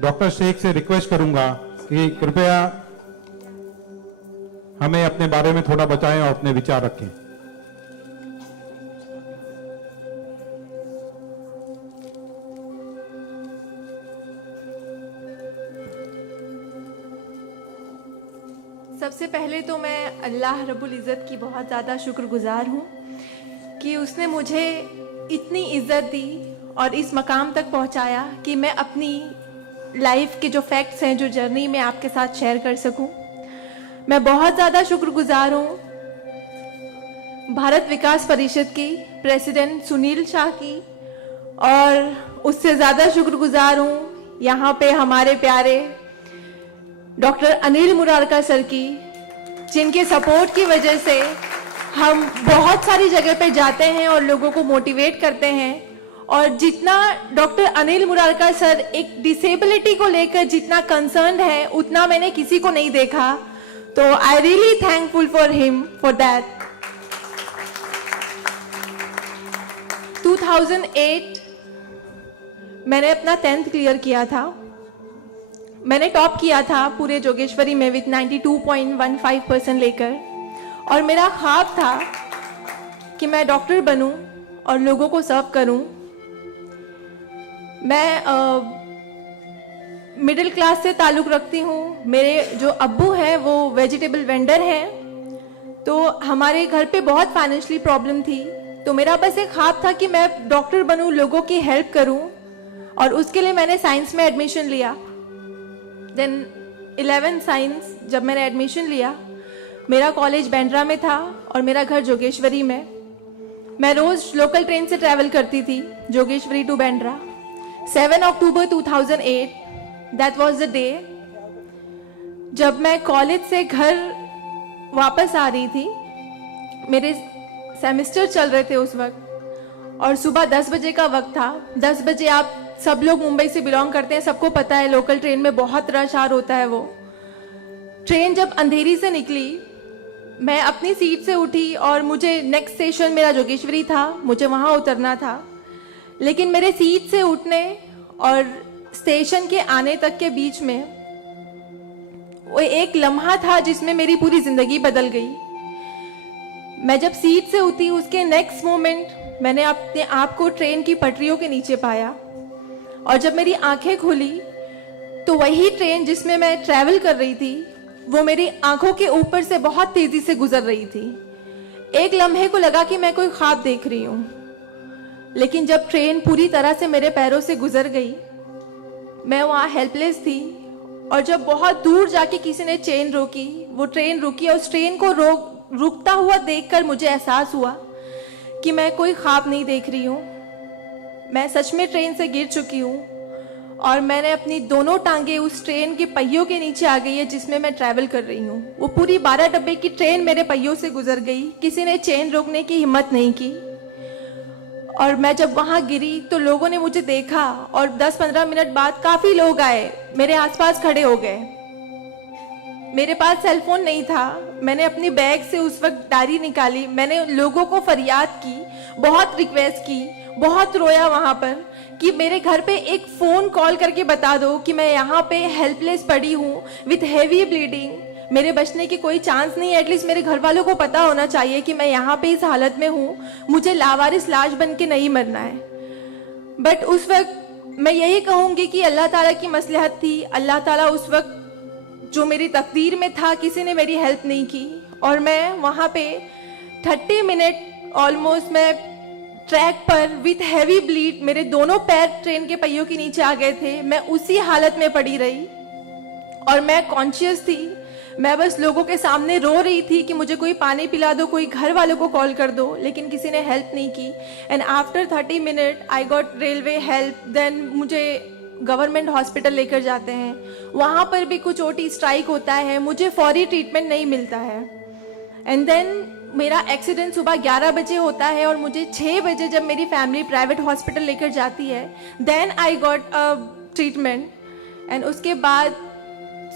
Doctor Sheikh से request करूंगा कि कृपया हमें अपने बारे में थोड़ा बताएं और अपने विचार रखें। सबसे पहले तो मैं अल्लाह रब्बुल इज़्ज़त की बहुत ज़्यादा शुक्रगुजार हूँ कि उसने मुझे इतनी इज़्ज़त दी और इस मकाम तक पहुँचाया कि मैं अपनी लाइफ के जो फैक्ट्स हैं, जो जर्नी में आपके साथ शेयर कर सकूँ। मैं बहुत ज़्यादा शुक्रगुजार हूँ भारत विकास परिषद की प्रेसिडेंट सुनील शाह की, और उससे ज़्यादा शुक्रगुजार हूँ यहाँ पे हमारे प्यारे डॉक्टर अनिल मुरारका सर की, जिनके सपोर्ट की वजह से हम बहुत सारी जगह पे जाते हैं और लोगों को मोटिवेट करते हैं। और जितना डॉक्टर अनिल मुरारका सर एक डिसेबिलिटी को लेकर जितना कंसर्न्ड है, उतना मैंने किसी को नहीं देखा। तो I really thankful for him for that. 2008 मैंने अपना 10th क्लियर किया था। मैंने टॉप किया था पूरे जोगेश्वरी में विथ 92.15% लेकर, और मेरा ख्वाब था कि मैं डॉक्टर बनूं और लोगों को सर्व करूं। मैं मिडिल क्लास से ताल्लुक़ रखती हूँ। मेरे जो अब्बू हैं वो वेजिटेबल वेंडर हैं, तो हमारे घर पे बहुत फाइनेंशियली प्रॉब्लम थी। तो मेरा बस एक ख्वाब था कि मैं डॉक्टर बनूं, लोगों की हेल्प करूं, और उसके लिए मैंने साइंस में एडमिशन लिया। देन 11 साइंस जब मैंने एडमिशन लिया, मेरा कॉलेज बांद्रा में था और मेरा घर जोगेश्वरी में। मैं रोज़ लोकल ट्रेन से ट्रैवल करती थी Jogeshwari to Bandra. 7 October 2008 that was the day जब मैं कॉलेज से घर वापस आ रही थी। मेरे सेमेस्टर चल रहे थे उस वक्त, और सुबह 10 बजे का वक्त था। 10 बजे, आप सब लोग मुंबई से बिलोंग करते हैं, सबको पता है लोकल ट्रेन में बहुत रश आर होता है। वो ट्रेन जब अंधेरी से निकली, मैं अपनी सीट से उठी और मुझे नेक्स्ट स्टेशन मेरा जोगेश्वरी था, मुझे वहाँ उतरना था। लेकिन मेरे सीट से उठने और स्टेशन के आने तक के बीच में वो एक लम्हा था जिसमें मेरी पूरी ज़िंदगी बदल गई। मैं जब सीट से उठी, उसके नेक्स्ट मोमेंट मैंने अपने आप को ट्रेन की पटरियों के नीचे पाया, और जब मेरी आंखें खुली तो वही ट्रेन जिसमें मैं ट्रैवल कर रही थी वो मेरी आंखों के ऊपर से बहुत तेजी से गुजर रही थी। एक लम्हे को लगा कि मैं कोई ख्वाब देख रही हूँ, लेकिन जब ट्रेन पूरी तरह से मेरे पैरों से गुजर गई, मैं वहाँ हेल्पलेस थी। और जब बहुत दूर जाके किसी ने चेन रोकी, वो ट्रेन रुकी, और उस ट्रेन को रुकता हुआ देखकर मुझे एहसास हुआ कि मैं कोई ख्वाब नहीं देख रही हूँ, मैं सच में ट्रेन से गिर चुकी हूँ, और मैंने अपनी दोनों टांगे उस ट्रेन के पहियों के नीचे आ गई है जिसमें मैं ट्रैवल कर रही हूँ। वो पूरी 12 डब्बे की ट्रेन मेरे पहियों से गुजर गई, किसी ने चेन रोकने की हिम्मत नहीं की। और मैं जब वहाँ गिरी तो लोगों ने मुझे देखा, और 10-15 मिनट बाद काफ़ी लोग आए, मेरे आसपास खड़े हो गए। मेरे पास सेल फोन नहीं था। मैंने अपनी बैग से उस वक्त डायरी निकाली, मैंने लोगों को फरियाद की, बहुत रिक्वेस्ट की, बहुत रोया वहाँ पर कि मेरे घर पे एक फ़ोन कॉल करके बता दो कि मैं यहाँ पे हेल्पलेस पड़ी हूँ विथ हैवी ब्लीडिंग, मेरे बचने की कोई चांस नहीं है। एटलीस्ट मेरे घर वालों को पता होना चाहिए कि मैं यहाँ पे इस हालत में हूँ, मुझे लावारिस लाश बन के नहीं मरना है। बट उस वक्त मैं यही कहूँगी कि अल्लाह ताला की मसलहत थी। अल्लाह ताला उस वक्त जो मेरी तकदीर में था, किसी ने मेरी हेल्प नहीं की, और मैं वहाँ पे 30 मिनट ऑलमोस्ट मैं ट्रैक पर विथ हैवी ब्लीड, मेरे दोनों पैर ट्रेन के पहियों के नीचे आ गए थे। मैं उसी हालत में पड़ी रही और मैं कॉन्शियस थी। मैं बस लोगों के सामने रो रही थी कि मुझे कोई पानी पिला दो, कोई घर वालों को कॉल कर दो, लेकिन किसी ने हेल्प नहीं की। And after 30 minute I got railway help. Then मुझे गवर्नमेंट हॉस्पिटल लेकर जाते हैं, वहाँ पर भी कुछ ओटी स्ट्राइक होता है, मुझे फौरी ट्रीटमेंट नहीं मिलता है। एंड देन मेरा एक्सीडेंट सुबह 11 बजे होता है और मुझे 6 बजे जब मेरी फैमिली प्राइवेट हॉस्पिटल लेकर जाती है, then I got a treatment. And उसके बाद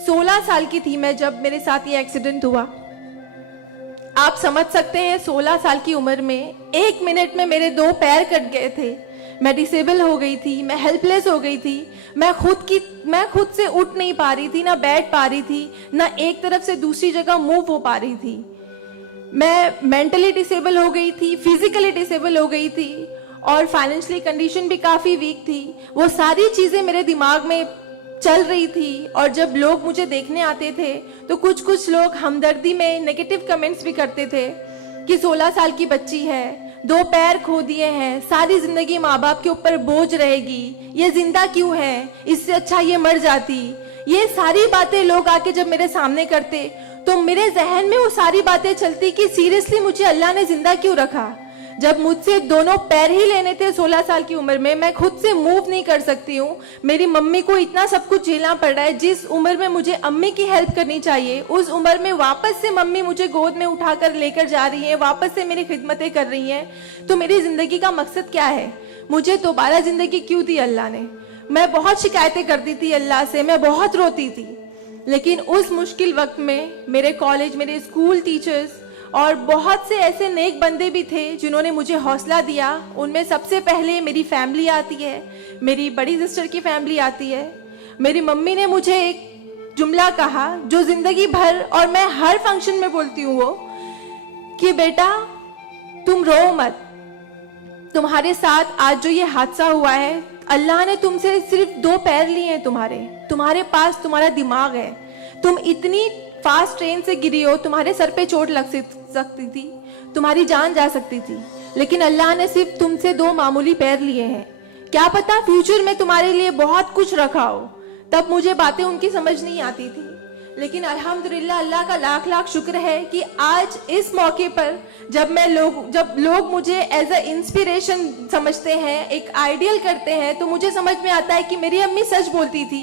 16 साल की थी मैं जब मेरे साथ ये एक्सीडेंट हुआ। आप समझ सकते हैं 16 साल की उम्र में 1 मिनट में मेरे 2 पैर कट गए थे, मैं डिसेबल हो गई थी, मैं हेल्पलेस हो गई थी, मैं खुद से उठ नहीं पा रही थी, ना बैठ पा रही थी, ना एक तरफ से दूसरी जगह मूव हो पा रही थी। मैं मेंटली डिसेबल हो गई थी, फिजिकली डिसेबल हो गई थी और फाइनेंशियली कंडीशन भी काफ़ी वीक थी। वो सारी चीज़ें मेरे दिमाग में चल रही थी और जब लोग मुझे देखने आते थे तो कुछ लोग हमदर्दी में नेगेटिव कमेंट्स भी करते थे कि 16 साल की बच्ची है, 2 पैर खो दिए हैं, सारी जिंदगी माँ बाप के ऊपर बोझ रहेगी, ये जिंदा क्यों है, इससे अच्छा ये मर जाती। ये सारी बातें लोग आके जब मेरे सामने करते तो मेरे जहन में वो सारी बातें चलती कि सीरियसली मुझे अल्लाह ने जिंदा क्यों रखा, जब मुझसे दोनों पैर ही लेने थे 16 साल की उम्र में, मैं खुद से मूव नहीं कर सकती हूँ। मेरी मम्मी को इतना सब कुछ झेलना पड़ रहा है। जिस उम्र में मुझे अम्मी की हेल्प करनी चाहिए उस उम्र में वापस से मम्मी मुझे गोद में उठाकर लेकर जा रही है, वापस से मेरी खिदमतें कर रही हैं। तो मेरी जिंदगी का मकसद क्या है, मुझे दोबारा जिंदगी क्यों दी अल्लाह ने। मैं बहुत शिकायतें करती थी अल्लाह से, मैं बहुत रोती थी, लेकिन उस मुश्किल वक्त में मेरे कॉलेज, मेरे स्कूल टीचर्स और बहुत से ऐसे नेक बंदे भी थे जिन्होंने मुझे हौसला दिया। उनमें सबसे पहले मेरी फैमिली आती है, मेरी बड़ी सिस्टर की फैमिली आती है। मेरी मम्मी ने मुझे एक जुमला कहा जो जिंदगी भर और मैं हर फंक्शन में बोलती हूँ, वो कि बेटा तुम रो मत, तुम्हारे साथ आज जो ये हादसा हुआ है, अल्लाह ने तुमसे सिर्फ 2 पैर लिए हैं, तुम्हारे पास तुम्हारा दिमाग है, तुम इतनी फास्ट ट्रेन से गिरी हो, तुम्हारे सर पे चोट लग सकती थी, तुम्हारी जान जा सकती थी, लेकिन अल्लाह ने सिर्फ तुमसे 2 मामूली पैर लिए हैं। क्या पता फ्यूचर में तुम्हारे लिए बहुत कुछ रखा हो। तब मुझे बातें उनकी समझ नहीं आती थी, लेकिन अल्हम्दुलिल्लाह अल्लाह का लाख लाख शुक्र है कि आज इस मौके पर जब लोग मुझे एज अ इंस्पिरेशन समझते हैं, एक आइडियल करते हैं, तो मुझे समझ में आता है कि मेरी अम्मी सच बोलती थी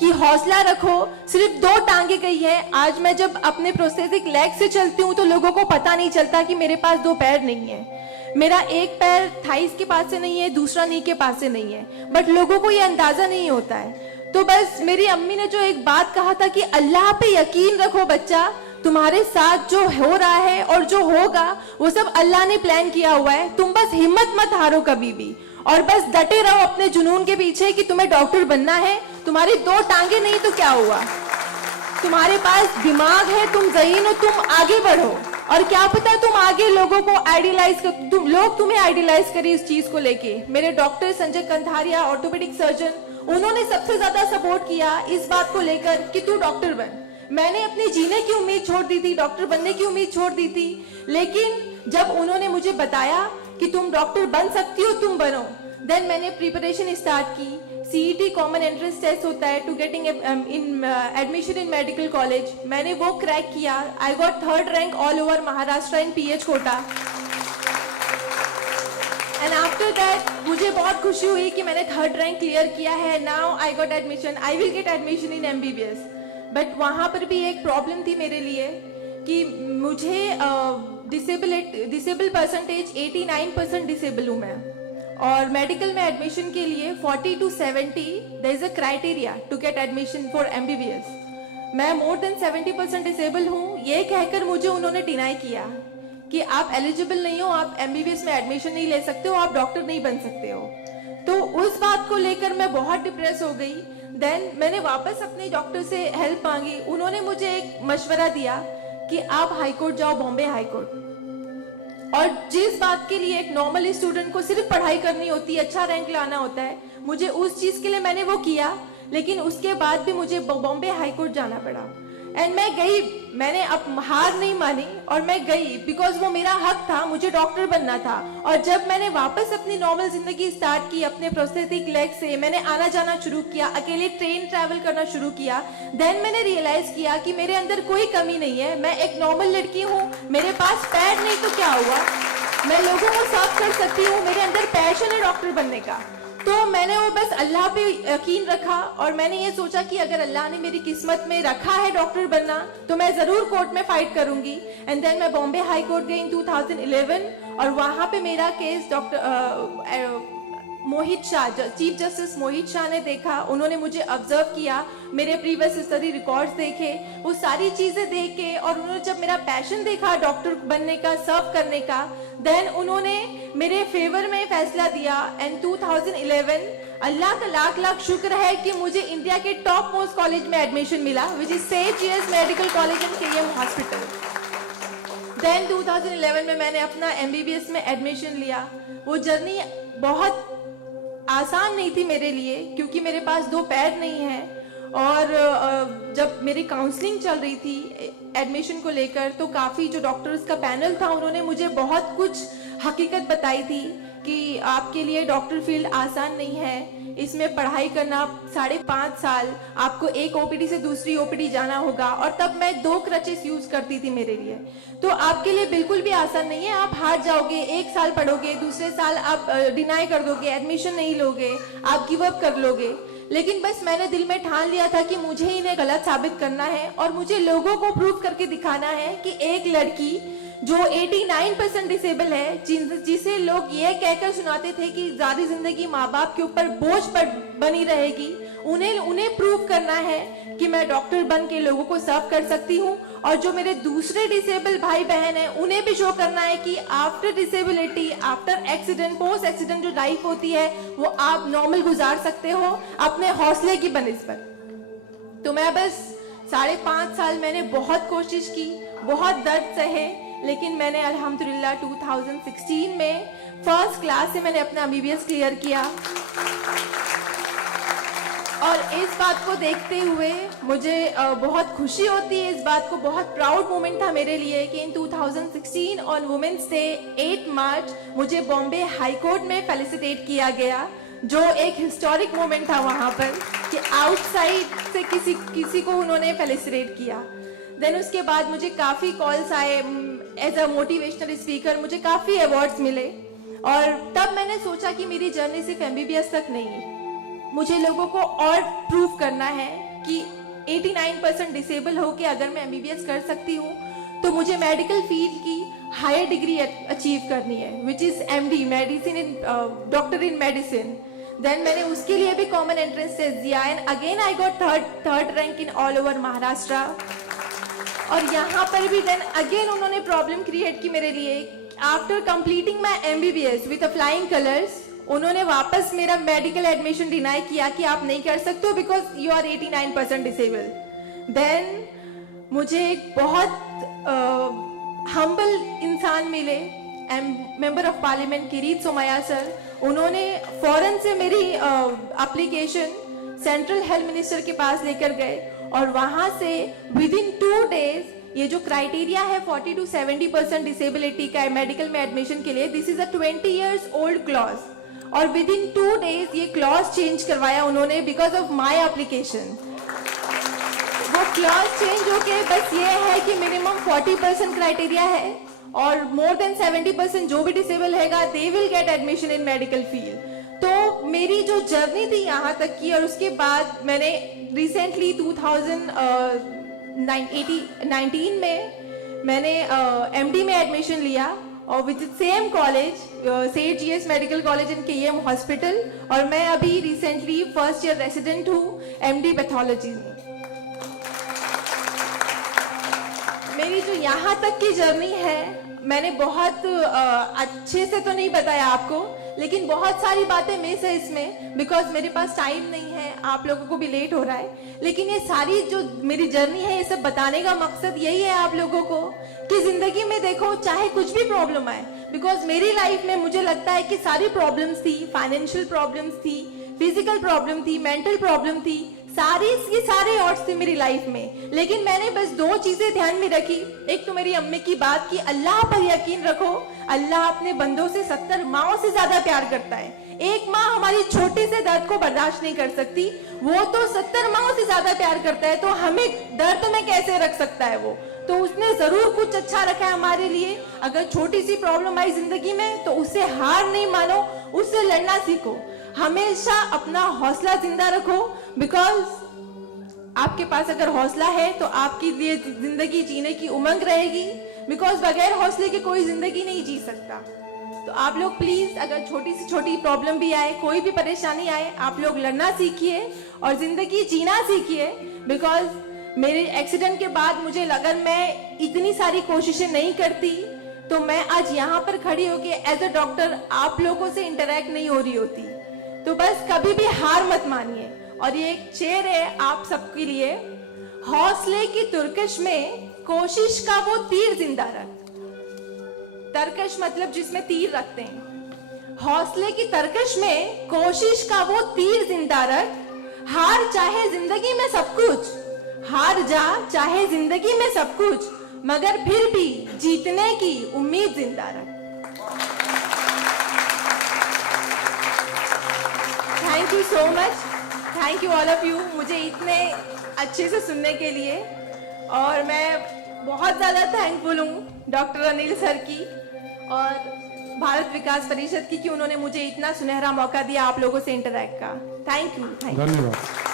कि हौसला रखो, सिर्फ 2 टांगे गई है। आज मैं जब अपने प्रोस्थेटिक लेग से चलती हूँ तो लोगों को पता नहीं चलता कि मेरे पास 2 पैर नहीं है, मेरा एक पैर थाइस के पास से नहीं है, दूसरा नी के पास से नहीं है, बट लोगों को ये अंदाजा नहीं होता है। तो बस मेरी अम्मी ने जो एक बात कहा था कि अल्लाह पे यकीन रखो बच्चा, तुम्हारे साथ जो हो रहा है और जो होगा वो सब अल्लाह ने प्लान किया हुआ है, तुम बस हिम्मत मत हारो कभी भी, और बस डटे रहो अपने जुनून के पीछे कि तुम्हें डॉक्टर बनना है। तुम्हारी 2 टांगे नहीं तो क्या हुआ, तुम्हारे पास दिमाग है, तुम ज़हीन हो, तुम आगे बढ़ो। और क्या पता तुम आगे लोगों को आइडियलाइज कर, लोग तुम्हें आइडियलाइज करें इस चीज को लेके। मेरे doctor Sanjay Kantharia, orthopaedic surgeon, उन्होंने सबसे ज्यादा सपोर्ट किया इस बात को लेकर कि तू डॉक्टर बन। मैंने अपनी जीने की उम्मीद छोड़ दी थी, डॉक्टर बनने की उम्मीद छोड़ दी थी, लेकिन जब उन्होंने मुझे बताया कि तुम डॉक्टर बन सकती हो, तुम बनो, देन मैंने प्रिपरेशन स्टार्ट की। सीईटी कॉमन एंट्रेंस टेस्ट होता है to getting admission in medical college, मैंने वो क्रैक किया। I got 3rd rank all over Maharashtra in PH quota. And after that मुझे बहुत खुशी हुई कि मैंने 3rd रैंक क्लियर किया है। Now I got admission, I will get admission in MBBS। But वहाँ पर भी एक प्रॉब्लम थी मेरे लिए कि मुझे डिसेबल परसेंटेज 89% डिसेबल हूँ मैं, और मेडिकल में एडमिशन के लिए 40 to 70 there is a criteria to get admission for MBBS। मैं मोर देन 70% डिसेबल हूँ, ये कहकर मुझे उन्होंने डिनाई किया कि आप एलिजिबल नहीं हो, आप MBBS में एडमिशन नहीं ले सकते हो, आप डॉक्टर नहीं बन सकते हो। तो उस बात को लेकर मैं बहुत डिप्रेस हो गई। देन मैंने वापस अपने डॉक्टर से हेल्प मांगी, उन्होंने मुझे एक मशवरा दिया कि आप हाई कोर्ट जाओ, बॉम्बे हाई कोर्ट। और जिस बात के लिए एक नॉर्मल स्टूडेंट को सिर्फ पढ़ाई करनी होती है, अच्छा रैंक लाना होता है, मुझे उस चीज के लिए मैंने वो किया, लेकिन उसके बाद भी मुझे बॉम्बे हाई कोर्ट जाना पड़ा। एंड मैं गई, मैंने अब हार नहीं मानी और मैं गई, बिकॉज वो मेरा हक था, मुझे डॉक्टर बनना था। और जब मैंने वापस अपनी नॉर्मल जिंदगी स्टार्ट की अपने प्रोस्थेटिक लेग से, मैंने आना जाना शुरू किया, अकेले ट्रेन ट्रैवल करना शुरू किया, देन मैंने रियलाइज किया कि मेरे अंदर कोई कमी नहीं है, मैं एक नॉर्मल लड़की हूँ, मेरे पास पैर नहीं तो क्या हुआ, मैं लोगों को सर्व कर सकती हूँ, मेरे अंदर पैशन है डॉक्टर बनने का। तो मैंने वो बस अल्लाह पे यकीन रखा और मैंने ये सोचा कि अगर अल्लाह ने मेरी किस्मत में रखा है डॉक्टर बनना तो मैं जरूर कोर्ट में फाइट करूंगी। एंड देन मैं बॉम्बे हाई कोर्ट गई इन 2011 और वहां पे मेरा केस मोहित शाह, चीफ जस्टिस मोहित शाह ने देखा, उन्होंने मुझे ऑब्जर्व किया, मेरे प्रीवियस स्टडी रिकॉर्ड्स देखे, वो सारी चीजें देख के, और उन्होंने जब मेरा पैशन देखा डॉक्टर बनने का, सर्व करने का, देन उन्होंने मेरे फेवर में फैसला दिया। एंड 2011 अल्लाह का लाख लाख शुक्र है कि मुझे इंडिया के टॉप मोस्ट कॉलेज में एडमिशन मिला, which is Seth GS medical college and KM hospital. Then 2011 में मैंने अपना एमबीबीएस में एडमिशन लिया। वो जर्नी बहुत आसान नहीं थी मेरे लिए, क्योंकि मेरे पास 2 पैर नहीं हैं, और जब मेरी काउंसलिंग चल रही थी एडमिशन को लेकर, तो काफ़ी जो डॉक्टर्स का पैनल था उन्होंने मुझे बहुत कुछ हकीकत बताई थी कि आपके लिए डॉक्टर फील्ड आसान नहीं है, इसमें पढ़ाई करना 5.5 साल, आपको एक ओपीडी से दूसरी ओपीडी जाना होगा, और तब मैं 2 क्रचेस यूज करती थी मेरे लिए। तो आपके लिए बिल्कुल भी आसान नहीं है, आप हार जाओगे, 1 साल पढ़ोगे, दूसरे साल आप डिनाई कर दोगे, एडमिशन नहीं लोगे, आप गिव अप कर लोगे। लेकिन बस मैंने दिल में ठान लिया था कि मुझे इन्हें गलत साबित करना है, और मुझे लोगों को प्रूव करके दिखाना है कि एक लड़की जो 89% डिसेबल है, जिसे लोग ये कहकर सुनाते थे कि सारी जिंदगी माँ बाप के ऊपर बोझ पर बनी रहेगी, उन्हें प्रूव करना है कि मैं डॉक्टर बन के लोगों को सर्व कर सकती हूँ। और जो मेरे दूसरे डिसेबल भाई बहन हैं, उन्हें भी शो करना है कि after disability, after accident, post accident जो लाइफ होती है वो आप नॉर्मल गुजार सकते हो अपने हौसले की बनिस्बत। तो मैं बस 5.5 साल मैंने बहुत कोशिश की, बहुत दर्द सहे, लेकिन मैंने अल्हम्दुलिल्लाह 2016 में फर्स्ट क्लास से मैंने अपना एमबीबीएस क्लियर किया। और इस बात को देखते हुए मुझे बहुत खुशी होती है, इस बात को बहुत प्राउड मोमेंट था मेरे लिए कि इन 2016 ऑन वुमेन्स डे 8 मार्च मुझे बॉम्बे हाई कोर्ट में फेलिसिटेट किया गया, जो एक हिस्टोरिक मोमेंट था वहां पर कि आउटसाइड से किसी को उन्होंने फेलिसिटेट किया। देन उसके बाद मुझे काफ़ी कॉल्स आए एज अ मोटिवेशनल स्पीकर, मुझे काफ़ी अवार्ड्स मिले, और तब मैंने सोचा कि मेरी जर्नी सिर्फ एमबीबीएस तक नहीं, मुझे लोगों को और प्रूव करना है कि 89% डिसेबल हो के अगर मैं एमबीबीएस कर सकती हूँ तो मुझे मेडिकल फील्ड की हायर डिग्री अचीव करनी है, which is MD, medicine in doctor in medicine. Then मैंने उसके लिए भी कॉमन एंट्रेंस टेस्ट दिया, and again I got third rank in all over Maharashtra. और यहाँ पर भी देन अगेन उन्होंने प्रॉब्लम क्रिएट की मेरे लिए। After completing my MBBS with flying colours, उन्होंने वापस मेरा मेडिकल एडमिशन डिनाई किया कि आप नहीं कर सकते हो because you are 89% disable. Then मुझे एक बहुत हम्बल इंसान मिले, member of parliament Kirit Somaiya sir, उन्होंने फौरन से मेरी एप्लीकेशन सेंट्रल हेल्थ मिनिस्टर के पास लेकर गए, और वहां से विद इन 2 डेज ये जो क्राइटेरिया है 40 to 70% डिसेबिलिटी का मेडिकल में एडमिशन के लिए, this is a 20 years old clause, और विद इन 2 डेज ये क्लॉज चेंज करवाया उन्होंने बिकॉज ऑफ माई एप्लीकेशन। वो क्लॉज चेंज होके बस ये है कि मिनिमम 40% क्राइटेरिया है, और मोर देन 70% जो भी डिसेबल हैगा they will get admission in medical field. तो मेरी जो जर्नी थी यहाँ तक की, और उसके बाद मैंने रिसेंटली 2019 में मैंने एमडी में एडमिशन लिया, और with same college Seth GS medical college and KM hospital, और मैं अभी रिसेंटली फर्स्ट ईयर रेसिडेंट हूँ एमडी पैथोलॉजी में। मेरी जो यहाँ तक की जर्नी है, मैंने बहुत अच्छे से तो नहीं बताया आपको, लेकिन बहुत सारी बातें मिस है इसमें बिकॉज मेरे पास टाइम नहीं है, आप लोगों को भी लेट हो रहा है। लेकिन ये सारी जो मेरी जर्नी है, ये सब बताने का मकसद यही है आप लोगों को कि जिंदगी में देखो चाहे कुछ भी प्रॉब्लम आए, बिकॉज मेरी लाइफ में मुझे लगता है कि सारी प्रॉब्लम्स थी, फाइनेंशियल प्रॉब्लम्स थी, फिजिकल प्रॉब्लम थी, मेंटल प्रॉब्लम थी, सारे ऑड्स थे मेरी लाइफ में, लेकिन मैंने बस 2 चीजें ध्यान में रखी। एक तो मेरी अम्मी की बात कि अल्लाह पर यकीन रखो, अल्लाह अपने बंदों से 70 माओं से ज्यादा प्यार करता है। एक माँ हमारी छोटे से दर्द को बर्दाश्त नहीं कर सकती, वो तो 70 माओं से ज्यादा प्यार करता है, तो हमें दर्द में कैसे रख सकता है वो? तो उसने जरूर कुछ अच्छा रखा है हमारे लिए। अगर छोटी सी प्रॉब्लम आई जिंदगी में तो उससे हार नहीं मानो, उससे लड़ना सीखो, हमेशा अपना हौसला जिंदा रखो, बिकॉज आपके पास अगर हौसला है तो आपकी लिए जिंदगी जीने की उमंग रहेगी, बिकॉज बगैर हौसले के कोई जिंदगी नहीं जी सकता। तो आप लोग प्लीज, अगर छोटी से छोटी प्रॉब्लम भी आए, कोई भी परेशानी आए, आप लोग लड़ना सीखिए और जिंदगी जीना सीखिए। बिकॉज मेरे एक्सीडेंट के बाद मुझे लगा मैं इतनी सारी कोशिशें नहीं करती तो मैं आज यहाँ पर खड़ी होके एज अ डॉक्टर आप लोगों से इंटरेक्ट नहीं हो रही होती। तो बस कभी भी हार मत मानिए। और ये एक शेर है आप सबके लिए, हौसले की तुर्कश में कोशिश का वो तीर जिंदा रख। तरकश मतलब जिसमें तीर रखते हैं। हौसले की तरकश में कोशिश का वो तीर जिंदा रख। हार चाहे जिंदगी में सब कुछ, हार जा चाहे जिंदगी में सब कुछ, मगर फिर भी जीतने की उम्मीद जिंदा रख। Thank you so much, thank you all of you मुझे इतने अच्छे से सुनने के लिए। और मैं बहुत ज़्यादा थैंकफुल हूँ डॉक्टर अनिल सर की और भारत विकास परिषद की कि उन्होंने मुझे इतना सुनहरा मौका दिया आप लोगों से इंटरैक्ट का। Thank you. धन्यवाद।